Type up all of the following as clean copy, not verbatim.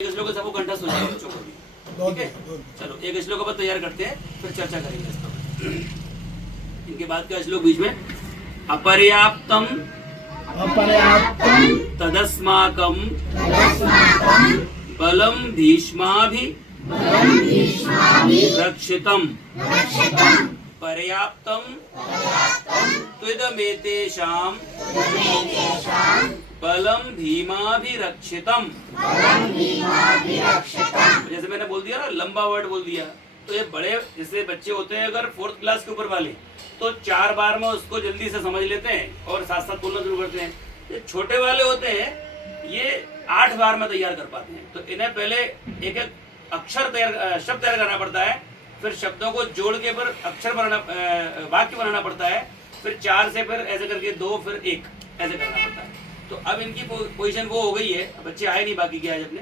एक श्लोक सबको कंठस्थ हो जाएगा बच्चों को भी, ठीक है। चलो एक श्लोक पर तैयार करते हैं, फिर चर्चा करेंगे इसका। इनके बाद का श्लोक बीच में अपर्याप्तम तदस्माकम बलम भीष्माभि रक्षितम पर्याप्तम त्विदमेतेषां बलम भीमाभिरक्षितम। जैसे मैंने बोल दिया ना, लंबा वर्ड बोल दिया, तो ये बड़े जैसे बच्चे होते हैं अगर 4th क्लास के ऊपर वाले, तो 4 बार में उसको जल्दी से समझ लेते हैं और साथ साथ बोलना शुरू करते हैं। ये छोटे वाले होते हैं, ये 8 बार में तैयार कर पाते हैं। तो इन्हें पहले एक एक अक्षर तैयार, शब्द तैयार करना पड़ता है, फिर शब्दों को जोड़ के फिर अक्षर बनाना, वाक्य बनाना पड़ता है, फिर 4 से फिर ऐसे करके 2, फिर 1 ऐसे करना पड़ता है। तो अब इनकी पोजीशन वो हो गई है, बच्चे आए नहीं बाकी के आज अपने,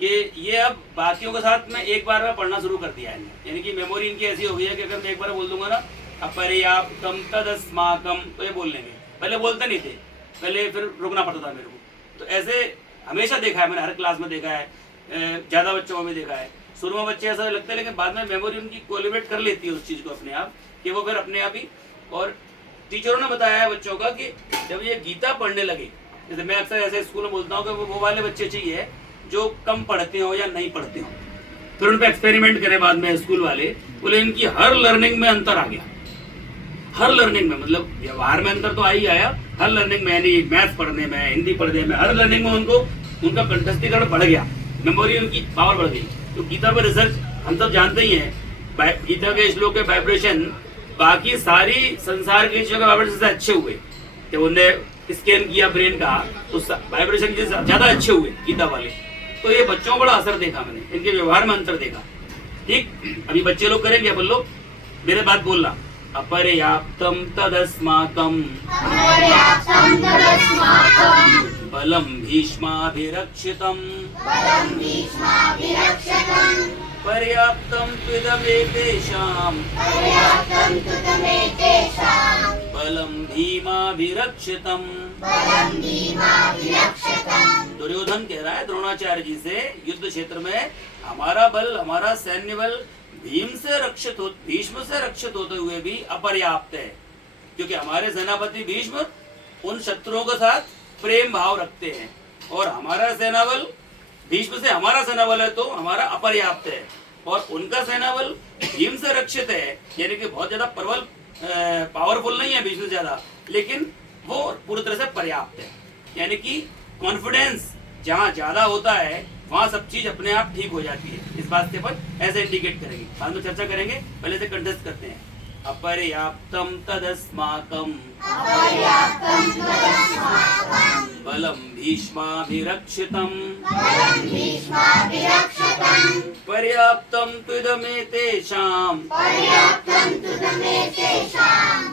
कि ये अब बाकियों के साथ में एक बार में पढ़ना शुरू कर दिया है। यानी कि मेमोरी इनकी ऐसी हो गई है कि अगर मैं एक बार बोल दूंगा ना अपर्याप्तम तदस्माकम, तो ये बोल लेंगे। पहले बोलते नहीं थे, पहले फिर रुकना पड़ता था मेरे को। तो ऐसे हमेशा देखा है मैंने, हर क्लास में देखा है, ज़्यादा बच्चों में देखा है। शुरू में बच्चे ऐसा लगता है, लेकिन बाद में मेमोरी उनकी कोलिब्रेट कर लेती है उस चीज़ को अपने आप, कि वो फिर अपने आप ही। और टीचरों ने बताया है बच्चों का कि जब ये गीता पढ़ने लगे, जैसे मैं अक्सर ऐसे स्कूल में बोलता हूँ कि वो वाले बच्चे चाहिए जो कम पढ़ते हो या नहीं पढ़ते हो। फिर उन पर एक्सपेरिमेंट करें बाद में स्कूल वाले, बोले इनकी हर लर्निंग में अंतर आ गया। हर लर्निंग में, मतलब व्यवहार में अंतर तो आ ही आया, हर लर्निंग में, यानी मैथ्स पढ़ने में, हिंदी पढ़ने में, हर लर्निंग में उनको उनका कंठस्थीकरण बढ़ गया, मेमोरी उनकी पावर बढ़ गई। तो गीता पर रिसर्च हम सब जानते ही हैं, गीता के श्लोक के वाइब्रेशन बाकी सारी संसार के चीजों के वाइब्रेशन से अच्छे हुए। जब उन्होंने स्कैन किया ब्रेन का, तो वाइब्रेशन ज्यादा अच्छे हुए गीता वाले। तो ये बच्चों को बड़ा असर देखा मैंने, इनके व्यवहार में अंतर देखा। ठीक, अभी बच्चे लोग करेंगे, अपन लोग मेरे बात बोलना। अपर्याप्तम तदस्माकम बलम भीष्माभिरक्षितम पर्याप्तम त्विदमेतेषां बलम भीमाभिरक्षितम। दुर्योधन कह रहा है द्रोणाचार्य जी से, युद्ध क्षेत्र में हमारा बल, हमारा सैन्य बल भीष्म से रक्षित होते हुए भी अपर्याप्त है, क्योंकि हमारे सेनापति भीष्म उन शत्रुओं के साथ प्रेम भाव रखते हैं, और हमारा सेना बल भीष्म से हमारा सेना बल है तो हमारा अपर्याप्त है, और उनका सेना बल भीम से रक्षित है, यानी कि बहुत ज्यादा प्रबल पावरफुल नहीं है भीष्म से ज्यादा, लेकिन वो पूरी तरह से पर्याप्त है। यानी कि कॉन्फिडेंस जहाँ ज्यादा होता है वहाँ सब चीज अपने आप ठीक हो जाती है। इस बात से अपन ऐसे इंडिकेट करेंगे, बाद में चर्चा करेंगे, पहले से कंठस्थ करते हैं। अपर्याप्तम तदस्माकम बलम भीष्माभिरक्षितम पर्याप्तम त्विदमेतेषां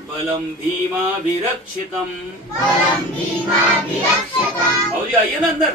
बलम भीमाभिरक्षितम। आओ जी, आइए ना अंदर।